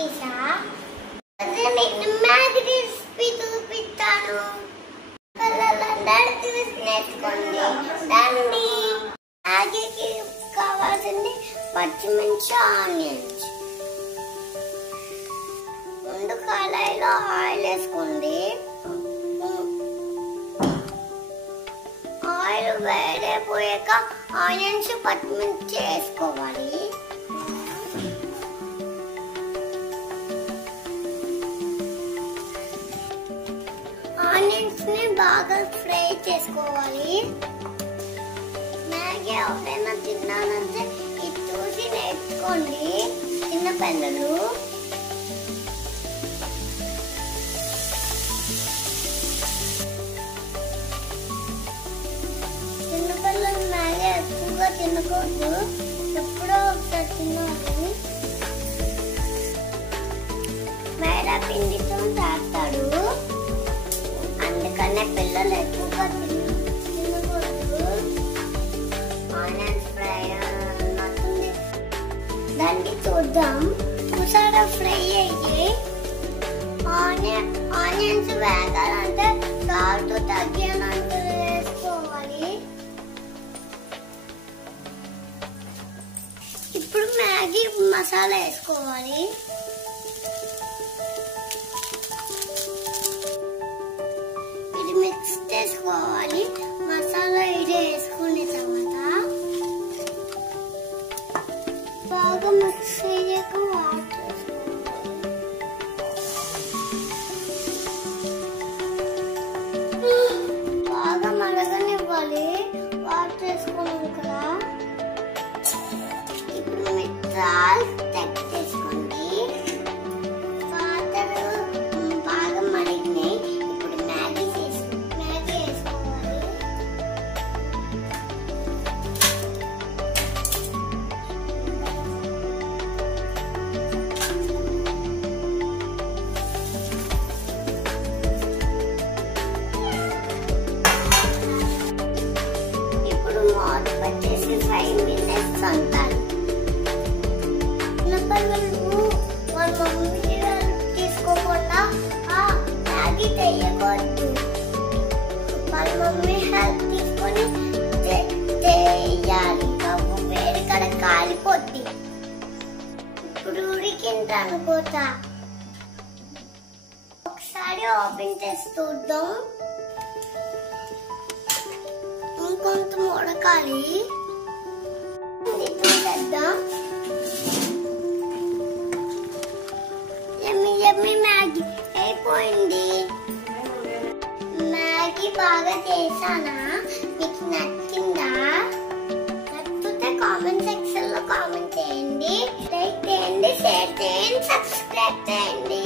తీసా. అదే నేను మ్యాగీ రెసిపీ చూపిస్తాను. పిల్లలందరూ చూసి నేర్చుకోండి. రండి. మ్యాగీకి కావాల్సింది పచ్చిమిర్చి, ఆనియన్స్. ముందు కళాయిలో ఆయిల్ వేసుకోండి. ఆయిల్ వేడైపోయాక ఆనియన్స్, పచ్చిమిర్చి వేసుకోవాలి. ఆనియన్స్ ని బాగా ఫ్రై చేసుకోవాలి. మ్యాగీ ఎవరైనా తిన్నానంటే ఇది చూసి నేర్చుకోండి చిన్న పిల్లలు. చిన్నపిల్లలు మ్యాగీ ఎక్కువగా తినకూడదు, ఎప్పుడో ఒకసారి తినాలి. మైదా పిండితో చేస్తాడు, అందుకనే పిల్లలు ఎక్కువగా తినకూడదు. ఆనియన్స్ ఫ్రై అవుతుంది, దాన్ని చూద్దాం. చూసారా ఫ్రై అయ్యి ఆనియన్స్ వేగాలంటే సాల్ట్ తగ్గినంత వేసుకోవాలి. ఇప్పుడు మ్యాగీ మసాలా వేసుకోవాలి. ఇది మిక్స్ చేసుకోవాలి. మసాలా ఇది వేసుకునే తర్వాత బాగా మిక్స్ అయ్యాక వాటర్ బాగా మరగనివ్వాలి. వాటర్ వేసుకున్నాం కదా. ఇప్పుడు సాల్ట్ తగ్గేసుకోండి. వాటర్ బాగా మరిగినాయి. ఇప్పుడు మ్యాగీ వేసుకోవాలి. ఇప్పుడు మూత పెట్టేసి 5 minutes అంటారు. వాళ్ళ మమ్మీ తీసుకోకుండా మ్యాగీ తెయ్యకూడదు. వాళ్ళ మమ్మీ హెల్ప్ తీసుకొని చేయాలి. వేడి కడ కాలిపోద్ది. ఇప్పుడు ఉడికింది అనుకోతా. ఒకసారి ఓపెన్ చేసి చూద్దాం. ఇంకొంత ఉడకాలి. చూద్దాం. యమ్మీ మ్యాగీ అయిపోయింది. మ్యాగీ బాగా చేశానా? మీకు నచ్చిందా? నచ్చితే కామెంట్ సెక్షన్ లో కామెంట్ చేయండి. లైక్ చేయండి, షేర్ చేయండి, సబ్స్క్రైబ్ చేయండి.